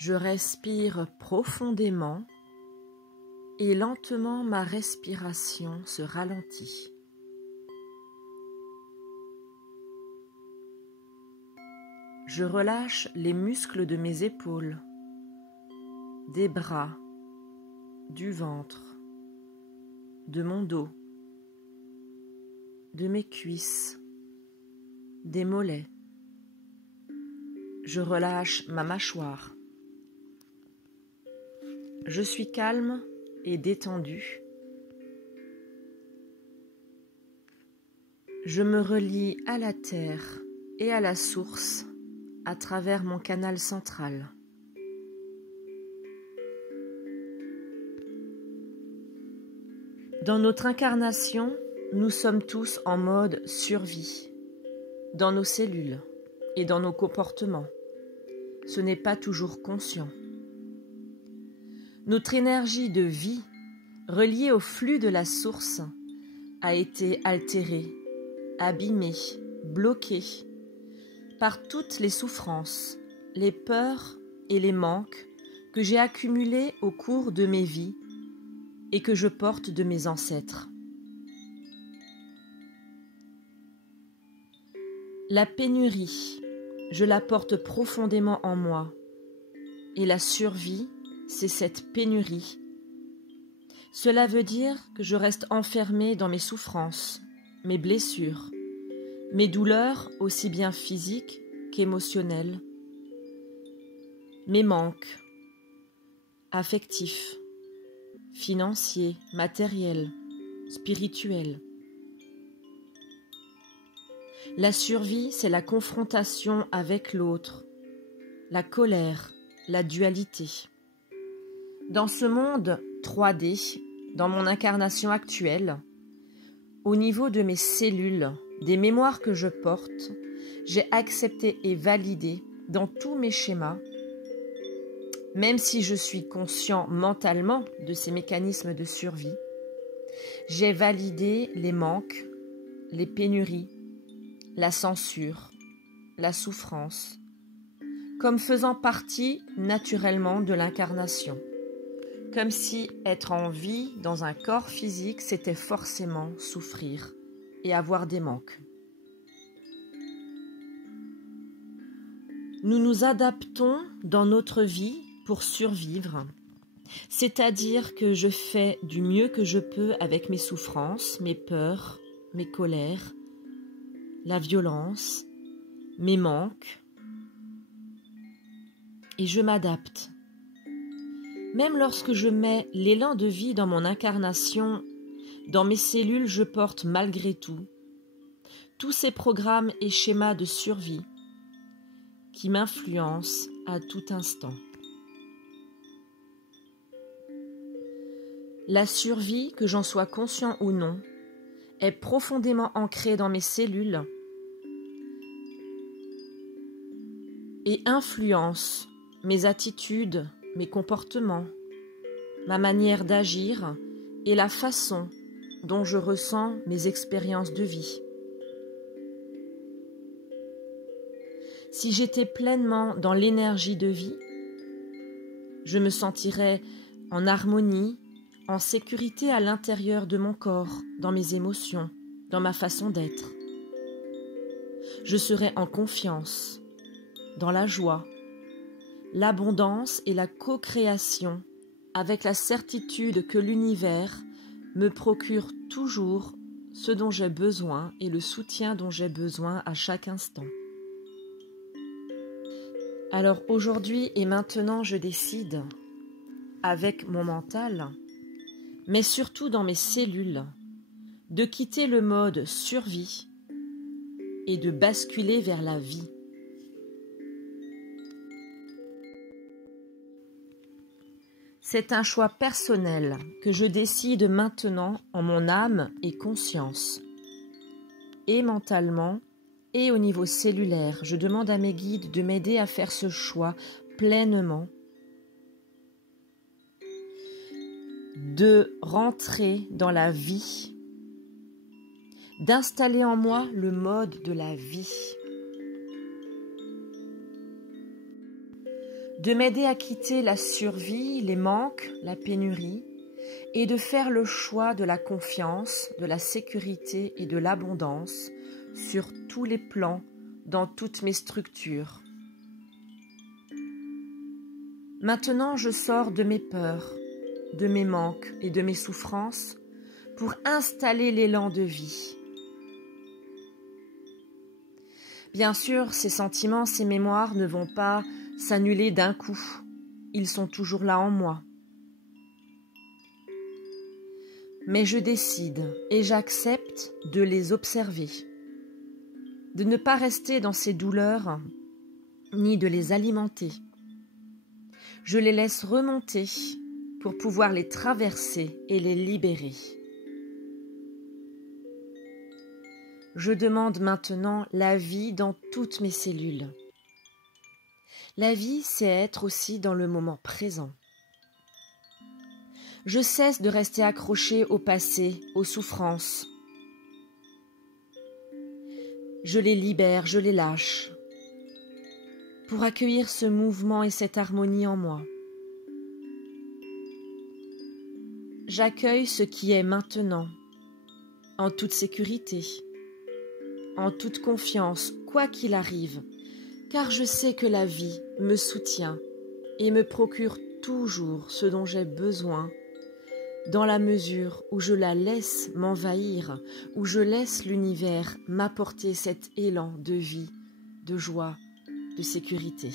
Je respire profondément et lentement ma respiration se ralentit. Je relâche les muscles de mes épaules, des bras, du ventre, de mon dos, de mes cuisses, des mollets. Je relâche ma mâchoire. Je suis calme et détendu. Je me relie à la terre et à la source à travers mon canal central. Dans notre incarnation, nous sommes tous en mode survie, dans nos cellules et dans nos comportements. Ce n'est pas toujours conscient. Notre énergie de vie, reliée au flux de la source, a été altérée, abîmée, bloquée par toutes les souffrances, les peurs et les manques que j'ai accumulés au cours de mes vies et que je porte de mes ancêtres. La pénurie, je la porte profondément en moi, et la survie, c'est cette pénurie. Cela veut dire que je reste enfermée dans mes souffrances, mes blessures, mes douleurs aussi bien physiques qu'émotionnelles, mes manques affectifs, financiers, matériels, spirituels. La survie, c'est la confrontation avec l'autre, la colère, la dualité. Dans ce monde 3D, dans mon incarnation actuelle, au niveau de mes cellules, des mémoires que je porte, j'ai accepté et validé dans tous mes schémas, même si je suis conscient mentalement de ces mécanismes de survie, j'ai validé les manques, les pénuries, la censure, la souffrance, comme faisant partie naturellement de l'incarnation. Comme si être en vie dans un corps physique, c'était forcément souffrir et avoir des manques. Nous nous adaptons dans notre vie pour survivre, c'est-à-dire que je fais du mieux que je peux avec mes souffrances, mes peurs, mes colères, la violence, mes manques, et je m'adapte. Même lorsque je mets l'élan de vie dans mon incarnation, dans mes cellules, je porte malgré tout tous ces programmes et schémas de survie qui m'influencent à tout instant. La survie, que j'en sois conscient ou non, est profondément ancrée dans mes cellules et influence mes attitudes, mes comportements, ma manière d'agir et la façon dont je ressens mes expériences de vie. Si j'étais pleinement dans l'énergie de vie, je me sentirais en harmonie, en sécurité à l'intérieur de mon corps, dans mes émotions, dans ma façon d'être. Je serais en confiance, dans la joie, l'abondance et la co-création, avec la certitude que l'univers me procure toujours ce dont j'ai besoin et le soutien dont j'ai besoin à chaque instant. Alors aujourd'hui et maintenant, je décide, avec mon mental, mais surtout dans mes cellules, de quitter le mode survie et de basculer vers la vie. C'est un choix personnel que je décide maintenant en mon âme et conscience. Et mentalement, et au niveau cellulaire, je demande à mes guides de m'aider à faire ce choix pleinement, de rentrer dans la vie, d'installer en moi le mode de la vie, de m'aider à quitter la survie, les manques, la pénurie, et de faire le choix de la confiance, de la sécurité et de l'abondance sur tous les plans, dans toutes mes structures. Maintenant, je sors de mes peurs, de mes manques et de mes souffrances pour installer l'élan de vie. Bien sûr, ces sentiments, ces mémoires ne vont pas s'annuler d'un coup. Ils sont toujours là en moi. Mais je décide et j'accepte de les observer, de ne pas rester dans ces douleurs, ni de les alimenter. Je les laisse remonter pour pouvoir les traverser et les libérer. Je demande maintenant la vie dans toutes mes cellules. La vie, c'est être aussi dans le moment présent. Je cesse de rester accroché au passé, aux souffrances. Je les libère, je les lâche, pour accueillir ce mouvement et cette harmonie en moi. J'accueille ce qui est maintenant, en toute sécurité, en toute confiance, quoi qu'il arrive, car je sais que la vie me soutient et me procure toujours ce dont j'ai besoin, dans la mesure où je la laisse m'envahir, où je laisse l'univers m'apporter cet élan de vie, de joie, de sécurité.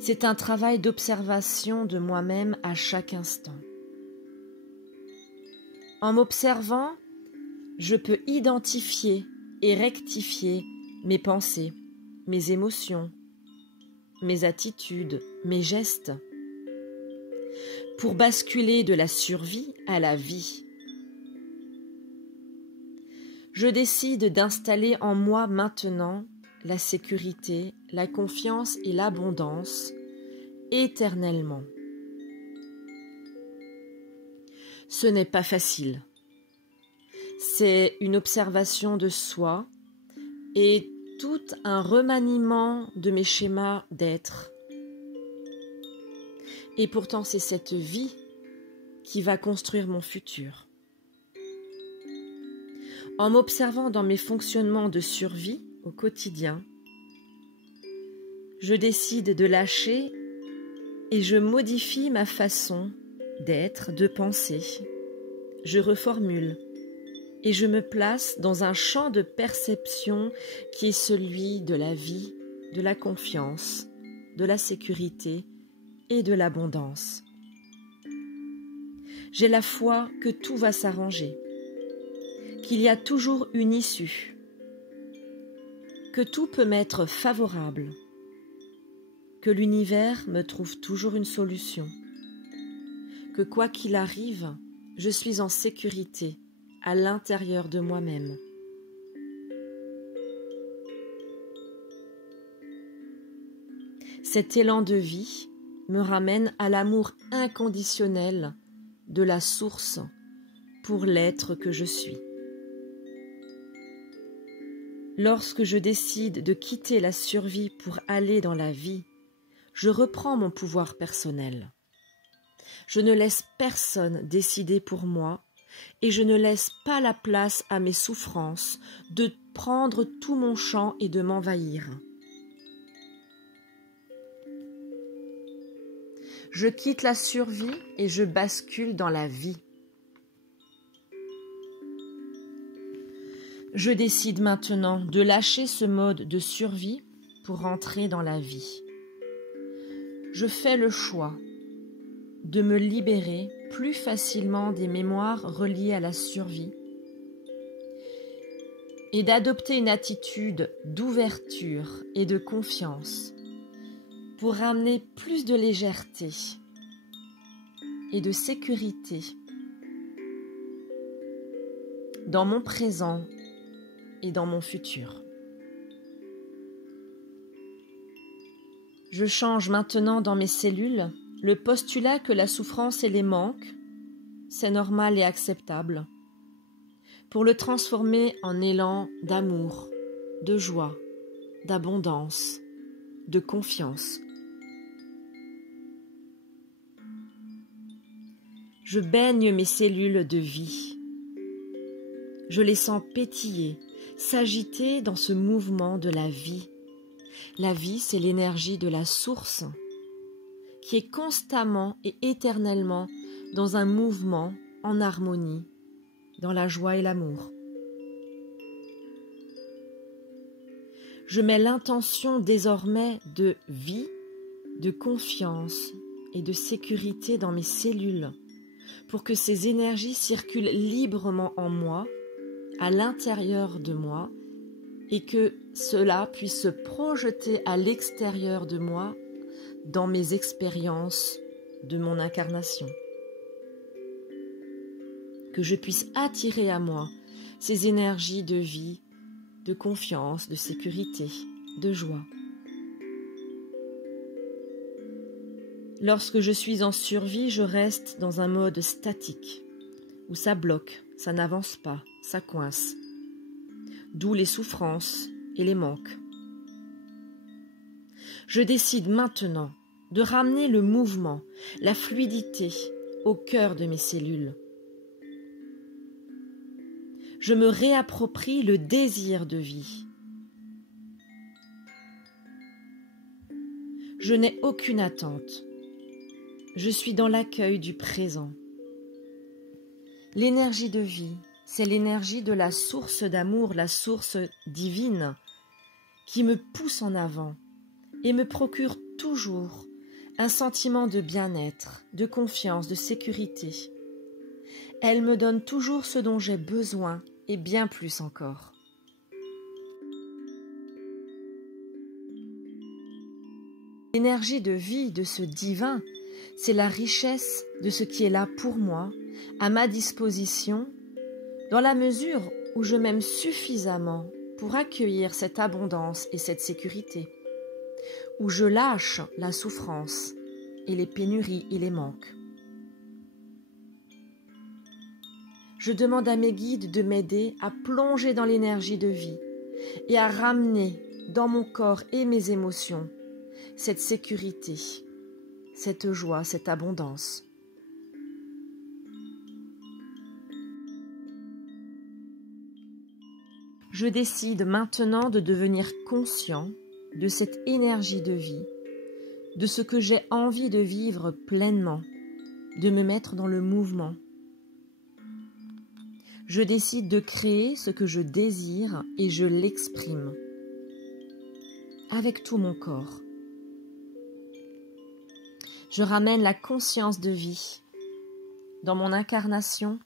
C'est un travail d'observation de moi-même à chaque instant. En m'observant, je peux identifier et rectifier mes pensées, mes émotions, mes attitudes, mes gestes, pour basculer de la survie à la vie. Je décide d'installer en moi maintenant la sécurité, la confiance et l'abondance éternellement. Ce n'est pas facile. C'est une observation de soi et tout un remaniement de mes schémas d'être. Et pourtant, c'est cette vie qui va construire mon futur. En m'observant dans mes fonctionnements de survie au quotidien, je décide de lâcher et je modifie ma façon d'être, de penser. Je reformule et je me place dans un champ de perception qui est celui de la vie, de la confiance, de la sécurité et de l'abondance. J'ai la foi que tout va s'arranger, qu'il y a toujours une issue, que tout peut m'être favorable, que l'univers me trouve toujours une solution, que quoi qu'il arrive, je suis en sécurité à l'intérieur de moi-même. Cet élan de vie me ramène à l'amour inconditionnel de la source pour l'être que je suis. Lorsque je décide de quitter la survie pour aller dans la vie, je reprends mon pouvoir personnel. Je ne laisse personne décider pour moi et je ne laisse pas la place à mes souffrances de prendre tout mon champ et de m'envahir. Je quitte la survie et je bascule dans la vie. Je décide maintenant de lâcher ce mode de survie pour entrer dans la vie. Je fais le choix de me libérer plus facilement des mémoires reliées à la survie et d'adopter une attitude d'ouverture et de confiance pour ramener plus de légèreté et de sécurité dans mon présent et dans mon futur. Je change maintenant dans mes cellules le postulat que la souffrance et les manques, c'est normal et acceptable, pour le transformer en élan d'amour, de joie, d'abondance, de confiance. Je baigne mes cellules de vie. Je les sens pétiller, s'agiter dans ce mouvement de la vie. La vie, c'est l'énergie de la source qui est constamment et éternellement dans un mouvement en harmonie, dans la joie et l'amour. Je mets l'intention désormais de vie, de confiance et de sécurité dans mes cellules pour que ces énergies circulent librement en moi, à l'intérieur de moi, et que cela puisse se projeter à l'extérieur de moi dans mes expériences de mon incarnation. Que je puisse attirer à moi ces énergies de vie, de confiance, de sécurité, de joie. Lorsque je suis en survie, je reste dans un mode statique, où ça bloque, ça n'avance pas, ça coince. D'où les souffrances et les manques. Je décide maintenant de ramener le mouvement, la fluidité au cœur de mes cellules. Je me réapproprie le désir de vie. Je n'ai aucune attente. Je suis dans l'accueil du présent. L'énergie de vie, c'est l'énergie de la source d'amour, la source divine, qui me pousse en avant et me procure toujours un sentiment de bien-être, de confiance, de sécurité. Elle me donne toujours ce dont j'ai besoin et bien plus encore. L'énergie de vie de ce divin, c'est la richesse de ce qui est là pour moi, à ma disposition, dans la mesure où je m'aime suffisamment pour accueillir cette abondance et cette sécurité, où je lâche la souffrance et les pénuries et les manques. Je demande à mes guides de m'aider à plonger dans l'énergie de vie et à ramener dans mon corps et mes émotions cette sécurité, cette joie, cette abondance. Je décide maintenant de devenir conscient de cette énergie de vie, de ce que j'ai envie de vivre pleinement, de me mettre dans le mouvement. Je décide de créer ce que je désire et je l'exprime avec tout mon corps. Je ramène la conscience de vie dans mon incarnation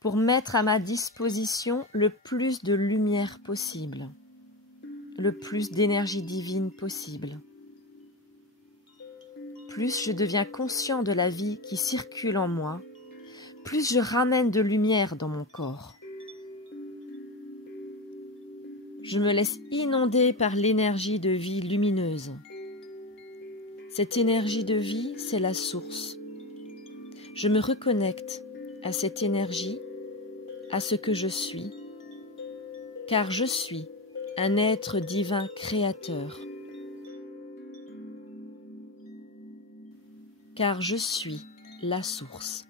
pour mettre à ma disposition le plus de lumière possible, le plus d'énergie divine possible. Plus je deviens conscient de la vie qui circule en moi, plus je ramène de lumière dans mon corps. Je me laisse inonder par l'énergie de vie lumineuse. Cette énergie de vie, c'est la source. Je me reconnecte à cette énergie, à ce que je suis, car je suis un être divin créateur. Car je suis la source.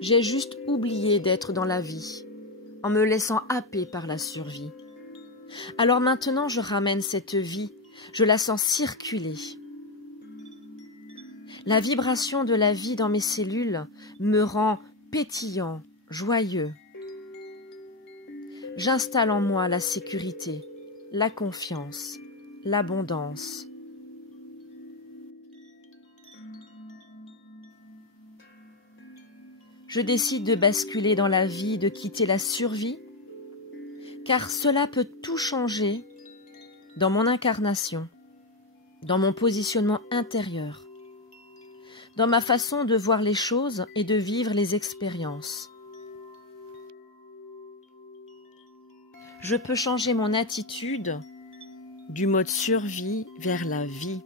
J'ai juste oublié d'être dans la vie, en me laissant happer par la survie. Alors maintenant, je ramène cette vie, je la sens circuler. La vibration de la vie dans mes cellules me rend pétillant, joyeux. J'installe en moi la sécurité, la confiance, l'abondance. Je décide de basculer dans la vie, de quitter la survie, car cela peut tout changer dans mon incarnation, dans mon positionnement intérieur, dans ma façon de voir les choses et de vivre les expériences. Je peux changer mon attitude du mode survie vers la vie.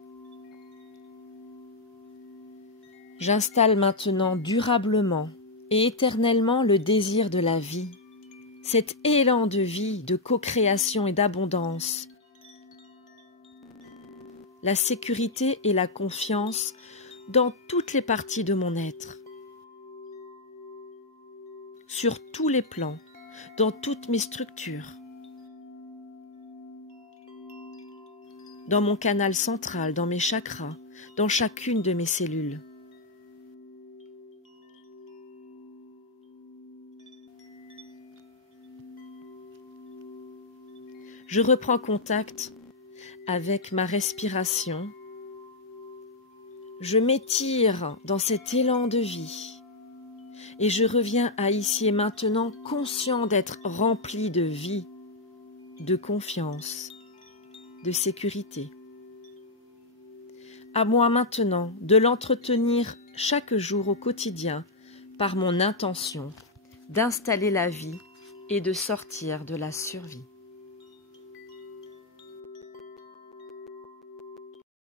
J'installe maintenant durablement et éternellement le désir de la vie, cet élan de vie, de co-création et d'abondance la sécurité et la confiance dans toutes les parties de mon être, sur tous les plans, dans toutes mes structures, dans mon canal central, dans mes chakras, dans chacune de mes cellules. Je reprends contact avec ma respiration. Je m'étire dans cet élan de vie et je reviens à ici et maintenant conscient d'être rempli de vie, de confiance, de sécurité. À moi maintenant de l'entretenir chaque jour au quotidien par mon intention d'installer la vie et de sortir de la survie.